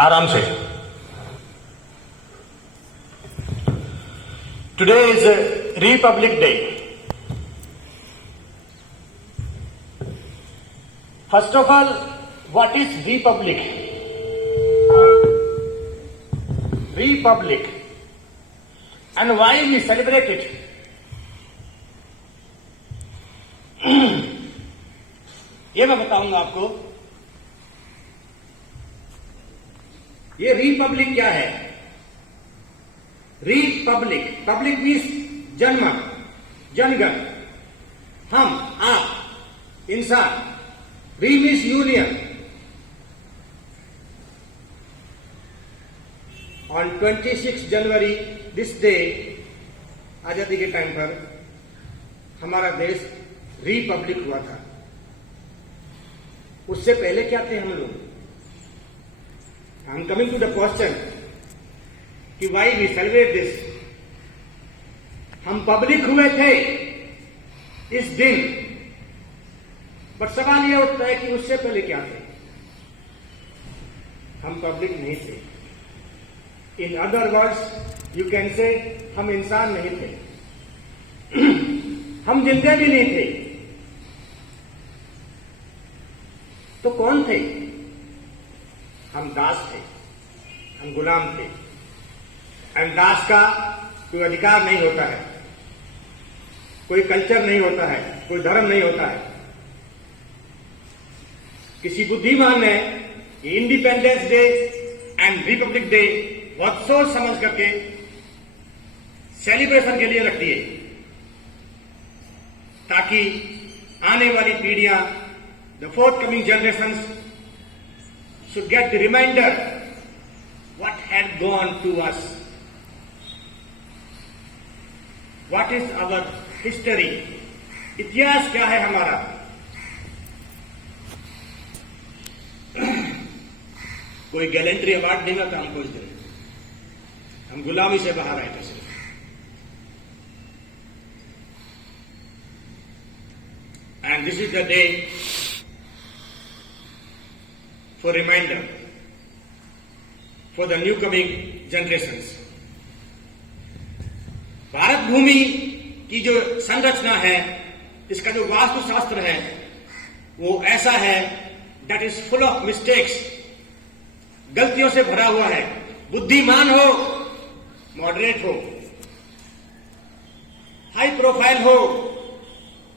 आराम से। Today is republic day. First of all, what is republic? Republic and why we celebrate it? ये मैं बताऊंगा आपको। ये रिपब्लिक क्या है? रिपब्लिक, पब्लिक मीन्स जनमत, जनगण, हम, आप, इंसान। री means union. On 26 January this day, आजादी के टाइम पर हमारा देश रिपब्लिक हुआ था। उससे पहले क्या थे हम लोग? I am coming to the question कि वाई वी सेलिब्रेट दिस। हम पब्लिक हुए थे इस दिन, बट सवाल यह उठता है कि उससे पहले क्या थे? हम पब्लिक नहीं थे। In other words you can say हम इंसान नहीं थे। हम जिंदे भी नहीं थे। तो कौन थे? हम दास थे, हम गुलाम थे। एंड दास का कोई अधिकार नहीं होता है, कोई कल्चर नहीं होता है, कोई धर्म नहीं होता है। किसी बुद्धिमान ने independence day and Republic day बहुत सोच समझ करके सेलिब्रेशन के लिए रख दिए, ताकि आने वाली पीढ़ियां, the forthcoming generations, should get the reminder what had gone to us. What is our history? इतिहास क्या है हमारा? कोई गैलेंट्री अवार्ड देगा था हमको इस दिन। हम गुलामी से बाहर आए थे सिर्फ। And this is the day for reminder for the new coming generations. Bharat भूमि की जो संरचना है, इसका जो वास्तुशास्त्र है, वो ऐसा है that is full of mistakes, गलतियों से भरा हुआ है। बुद्धिमान हो, मॉडरेट हो, हाई प्रोफाइल हो,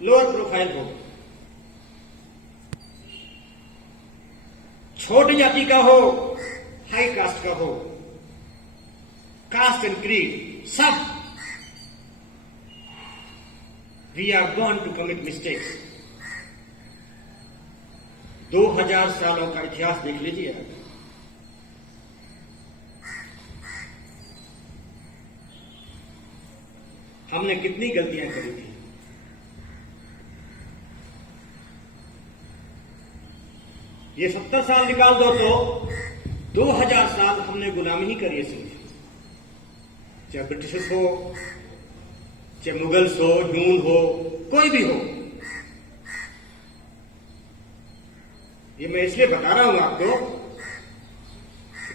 लोअर प्रोफाइल हो, छोटी जाति का हो, हाई कास्ट का हो, कास्ट एंड क्रीड, सब we are gone to commit mistakes. 2000 सालों का इतिहास देख लीजिए आप। हमने कितनी गलतियां करी थी। ये 70 साल निकाल दो तो 2000 साल हमने गुलामी ही करी है सिर्फ। चाहे ब्रिटिशर्स हो, चाहे मुगल्स हो, नून हो, कोई भी हो। ये मैं इसलिए बता रहा हूं आपको,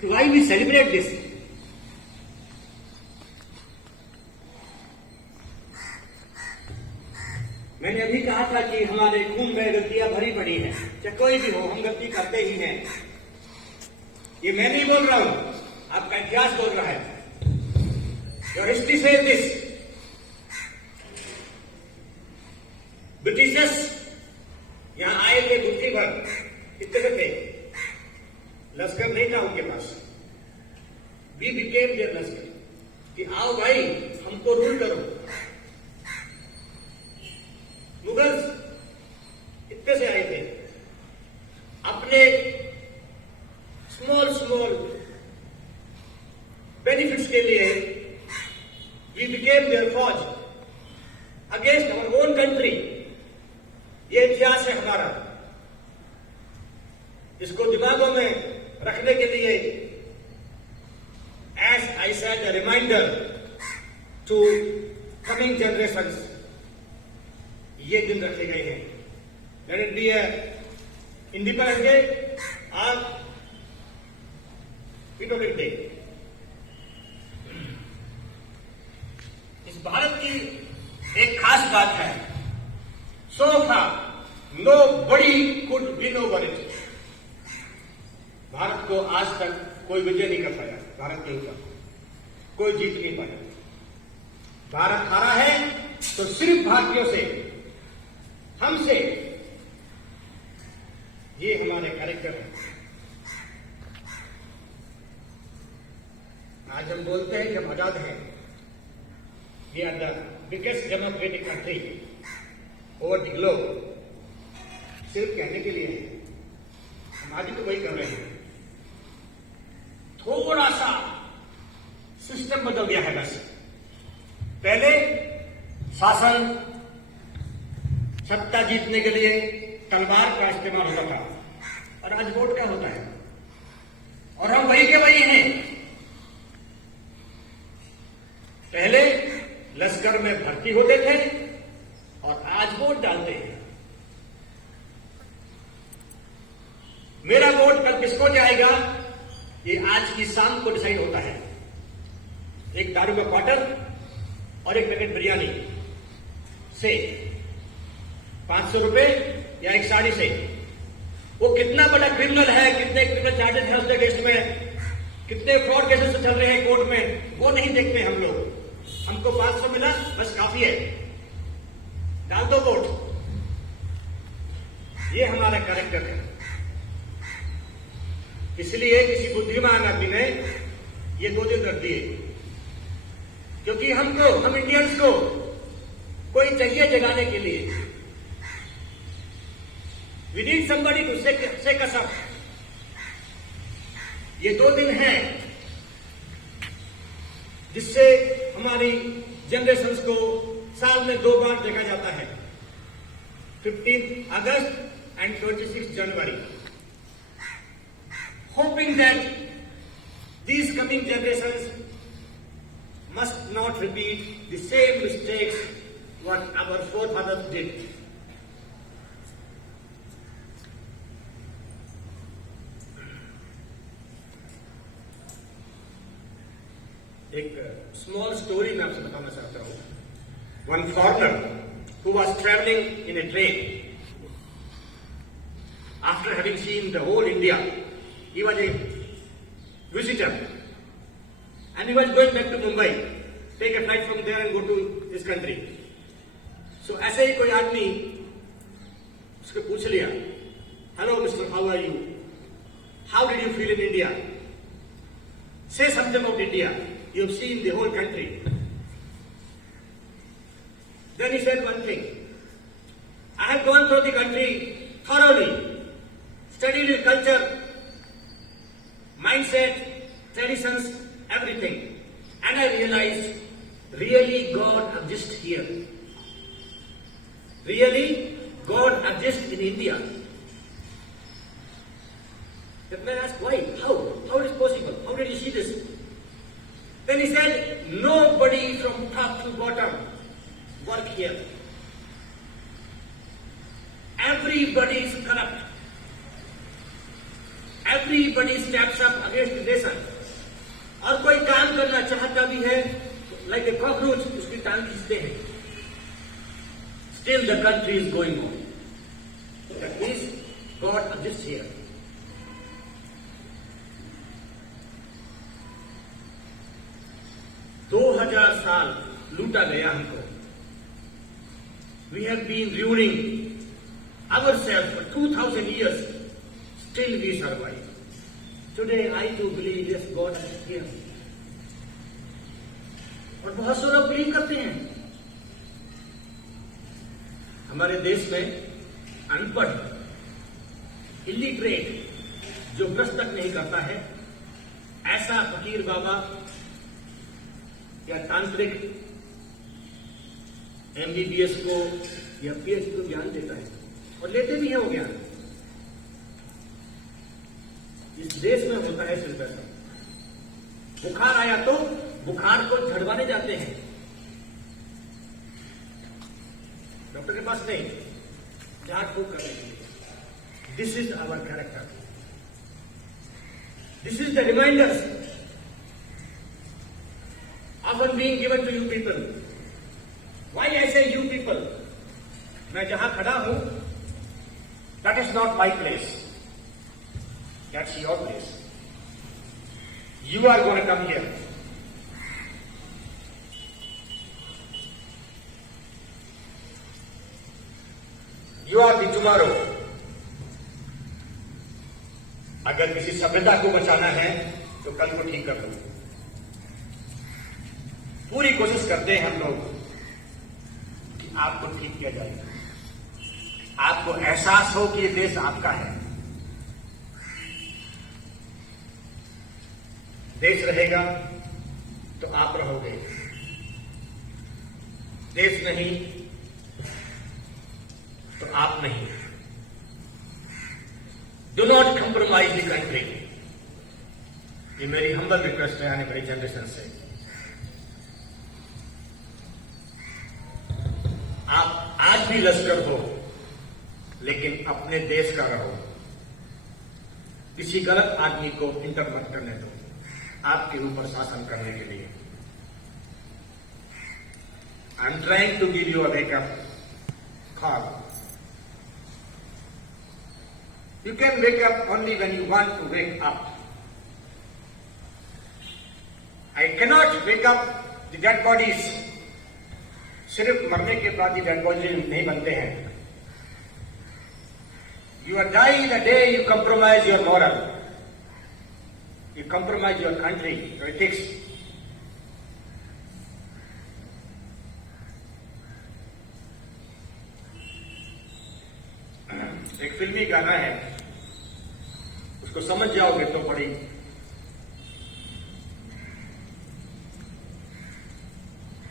तो वाई वी सेलिब्रेट दिस। मैंने अभी कहा था कि हमारे खून में गलतियां भरी पड़ी हैं, चाहे कोई भी हो, हम गलती करते ही हैं। ये मैं नहीं बोल रहा हूं, आपका इतिहास बोल रहा है। Your history says this. Britishers यहां आए थे मुट्ठी भर, कितने से थे? लश्कर नहीं था उनके पास। वी बिकेम देयर लश्कर, कि आओ भाई हमको रूल करो। मुगल्स इतने से आए थे, अपने स्मॉल स्मॉल बेनिफिट्स के लिए वी बिकेम देयर फौज अगेंस्ट आवर ओन कंट्री। ये इतिहास है हमारा। इसको दिमागों में रखने के लिए, as I said, a reminder to coming generations, ये दिन रखे गए हैं। Let it be Independence Day और रिपब्लिक डे। इस भारत की एक खास बात है, so far nobody could win over it. Bharat को आज तक कोई विजय नहीं कर पाया, भारत के ऊपर कोई जीत नहीं पाया। भारत हारा है तो सिर्फ भारतीयों से, हमसे। ये हमारे कैरेक्टर है। आज हम बोलते हैं कि हम आजाद हैं, we are the biggest democratic country over the globe. सिर्फ कहने के लिए है, हम आज ही तो वही कर रहे हैं। थोड़ा सा सिस्टम बदल गया है बस। पहले शासन, सत्ता जीतने के लिए तलवार का इस्तेमाल होता था, और आज वोट का होता है, और हम वही के वही हैं। पहले लश्कर में भर्ती होते थे और आज वोट डालते हैं। मेरा वोट कल किसको जाएगा, ये आज की शाम को डिसाइड होता है। एक दारू का क्वार्टर और एक पैकेट बिरयानी से 500 रुपए या एक साड़ी से, वो कितना बड़ा क्रिमिनल है, कितने क्रिमिनल चार्जेस हैं उसके अगेंस्ट में, कितने फ्रॉड केसेस चल रहे हैं कोर्ट में, वो नहीं देखते हम लोग। हमको 500 मिला बस काफी है, डाल दो वोट। ये हमारा कैरेक्टर है। इसलिए किसी बुद्धिमान आदमी ने ये 2 दिन रख दिए, क्योंकि हम इंडियंस को कोई चाहिए जगाने के लिए। We need somebody to shake us up. ये 2 दिन हैं जिससे हमारी जनरेशंस को साल में 2 बार देखा जाता है, 15 अगस्त एंड 26 जनवरी, hoping that these coming generations must not repeat the same mistakes what our forefathers did. एक स्मॉल स्टोरी मैं आपसे बताना चाहता हूं। One foreigner who was traveling in a train, after having seen the whole India, he was a visitor and he was going back to Mumbai, take a flight from there and go to his country. So ऐसे ही कोई आदमी उसको पूछ लिया, hello Mr. how are you, how did you feel in India, say something about India, you have seen the whole country. Then he said one thing, I have gone through the country thoroughly, studied the culture, mindset, traditions, everything, and I realized really God exists here. Really God exists in India. The man asked, why? How? How is it possible? How did you see this? Then he said, nobody from top to bottom work here. Everybody is corrupt. Everybody steps up against the nation. और कोई काम करना चाहता भी है, like a cockroach, उसकी टांग खींचते हैं. Still the country is going on. That means God exists here. दो 2000 साल लूटा गया हमको. We have been ruining ourselves for 2000 years. Still we survive. Today I do believe yes, God is here. और बहुत से लोग बिलीव करते हैं. हमारे देश में अनपढ़, इलिटरेट, जो ब्रश तक नहीं करता है, ऐसा फकीर बाबा या तांत्रिक MBBS को या PhD को ज्ञान देता है, और लेते भी हैं वो ज्ञान. इस देश में होता है सिर्फ ऐसा. बुखार आया तो बुखार को झड़वाने जाते हैं, डॉक्टर के पास नहीं, झाड़ फूक करने के लिए. This is our character. This is the reminder often being given to you people. Why I say you people? मैं जहां खड़ा हूं, that is not my place. That's your place. You are going to come here. You are the tomorrow. अगर किसी सभ्यता को बचाना है तो कल को ठीक कर दो। पूरी कोशिश करते हैं हम लोग कि आपको ठीक किया जाएगा, आपको एहसास हो कि ये देश आपका है। देश रहेगा तो आप रहोगे, देश नहीं तो आप नहीं। Do not compromise the country. ये मेरी हम्बल रिक्वेस्ट है आने वाली जनरेशन से। आप आज भी लश्कर हो, लेकिन अपने देश का रहो। किसी गलत आदमी को इंटर मत करने दो आपके ऊपर शासन करने के लिए। I am trying to give you a wake up call. You can wake up only when you want to wake up. I cannot wake up the dead bodies. सिर्फ मरने के बाद ही डेड बॉडीज नहीं बनते हैं। You are dying the day you compromise your moral. You compromise your country, your ethics. एक फिल्मी गाना है, उसको समझ जाओगे तो बड़ी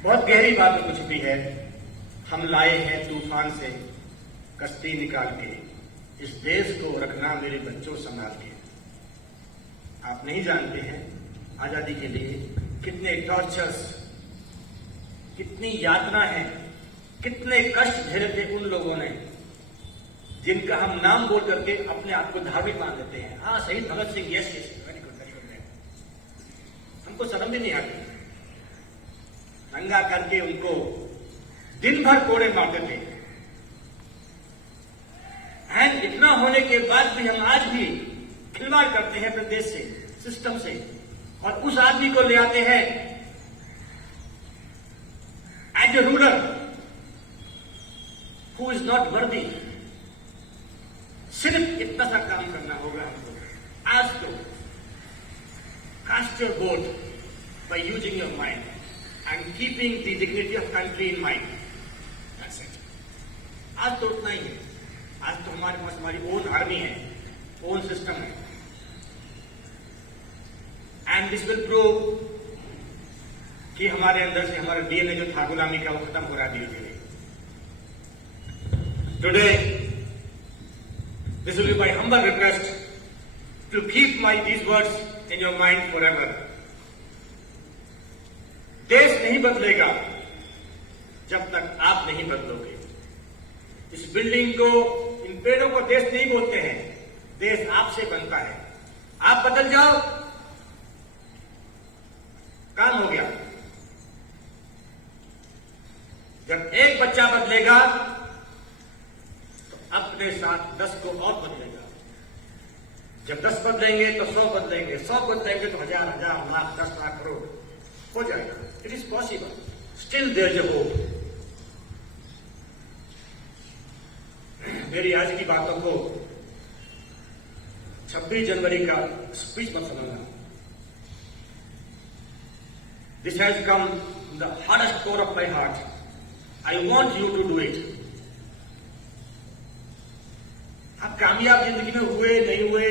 बहुत गहरी बात कुछ भी है। हम लाए हैं तूफान से कश्ती निकाल के, इस देश को रखना मेरे बच्चों संभाल के। आप नहीं जानते हैं आजादी के लिए कितने टॉर्चर्स, कितनी यातना है, कितने कष्ट झेले थे उन लोगों ने जिनका हम नाम बोल करके अपने आप को धार्मिक मान लेते हैं। हाँ, शहीद Bhagat Singh, yes yes, very good very good. हमको शर्म भी नहीं आती, नंगा करके उनको दिन भर कोड़े मारते थे। एंड इतना होने के बाद भी हम आज भी खिलवाड़ करते हैं अपने देश से, सिस्टम से, और उस आदमी को ले आते हैं as a ruler who is not worthy. सिर्फ इतना सा काम करना होगा हमको आज तो। Cast your vote by using your mind and keeping the dignity of country in mind. That's it. आज तो उतना ही है। आज तो हमारे पास हमारी ओन आर्मी है, ओन सिस्टम है। एंड दिस विल प्रूव कि हमारे अंदर से हमारा डीएनए जो था गुलामी का, वो खत्म हो रहा है धीरे धीरे। Today this will be my humble request to keep these words in your mind forever. देश नहीं बदलेगा जब तक आप नहीं बदलोगे। इस बिल्डिंग को, इन पेड़ों को देश नहीं बोलते हैं, देश आपसे बनता है। आप बदल जाओ, काम हो गया। जब एक बच्चा बदलेगा अपने साथ 10 को और बदलेगा। जब 10 बदलेंगे तो 100 बदलेंगे, 100 बदलेंगे तो 1000 1000 लाख 10 लाख करोड़ हो जाएगा। It is possible, still there is a hope. मेरी आज की बातों को 26 जनवरी का स्पीच मत समझना। This has come the hardest core of my heart. I want you to do it. आप कामयाब जिंदगी में हुए नहीं हुए,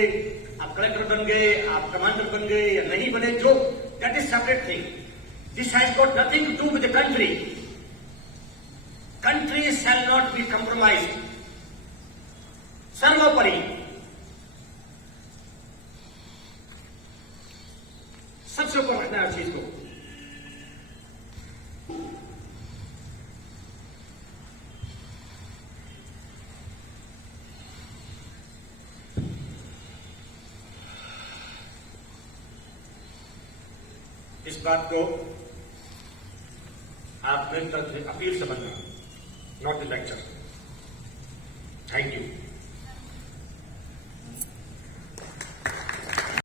आप कलेक्टर बन गए, आप कमांडर बन गए या नहीं बने, जो that is separate thing. This has got nothing to do with the country. Country shall not be compromised. सर्वोपरि सबसे ऊपर रखना है चीज को। इस बात को आप मेरी तरफ से अपील समझना, not the lecture. Thank you.